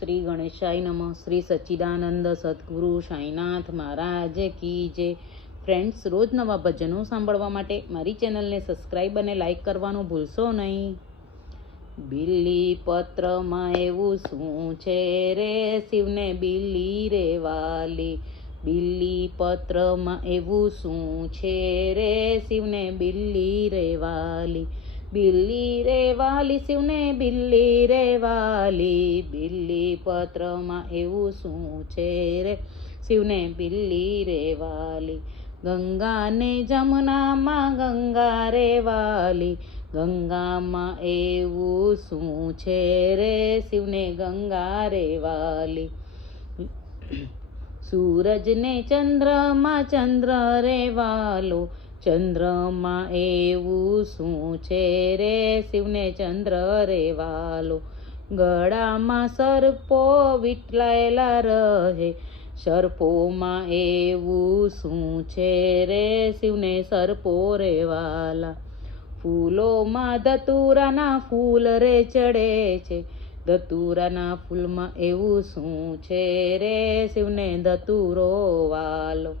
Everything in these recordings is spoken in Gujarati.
શ્રી ગણેશાય નમઃ. શ્રી સચ્ચિદાનંદ સદગુરુ સાંઈનાથ મહારાજ કી જે ફ્રેન્ડ્સ રોજ નવા ભજનો સાંભળવા માટે મારી ચેનલને સબસ્ક્રાઈબ અને લાઈક કરવાનું ભૂલશો નહીં. બિલ્લી પત્રમાં એવું શું છે રે? શિવને બિલ્લી રે વાલી બિલ્લી પત્રમાં એવું શું છે રે? શિવને બિલ્લી રે વાલી બિલ્લી રે વાલી, શિવને બિલ્લી રે વાલી, બિલ્લી પત્રમાં એવું શું છે રે? શિવને બિલ્લી રે વાલી, ગંગાને જમનામાં ગંગા રે વાલી, ગંગામાં એવું શું છે રે? શિવને ગંગા રે વાલી. સૂરજને ચંદ્રમાં ચંદ્ર રે વાલો ચંદ્રમાં એવું શું છે રે? શિવને ચંદ્ર રે વાલો. ગળામાં સર્પો વિટલાયેલા રહે. સર્પોમાં એવું શું છે રે? શિવને સર્પો રે વાલા. ફૂલોમાં ધતુરાના ફૂલ રે ચડે છે. ધતુરાના ફૂલમાં એવું શું છે રે? શિવને ધતુરો વાલો.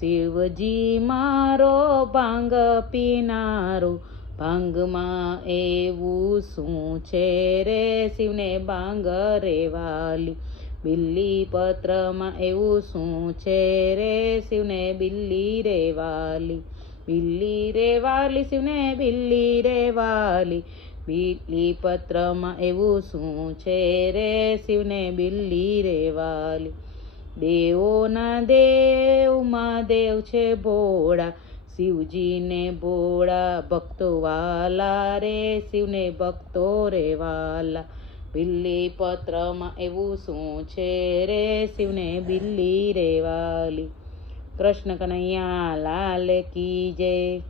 શિવજી મારો ભાંગ પીનારો. ભાંગમાં એવું શું છે રે? શિવને ભાંગ રે વાલી બિલ્લી પત્રમાં એવું શું છે રે? શિવને બિલ્લી રેવાલી. બિલ્લી રેવાલી, શિવને બિલ્લી રે વાલી બિલ્લી પત્રમાં એવું શું છે રે? શિવને બિલ્લી રે દેવોના દેવ મહાદેવ છે ભોળા. શિવજીને ભોળા ભક્તો વાલા રે, શિવને ભક્તો રે વાલા. બિલ્લી પત્રમાં એવું શું છે રે, શિવને બિલ્લી રે વાલી. કૃષ્ણ કનૈયા લાલ કી જય.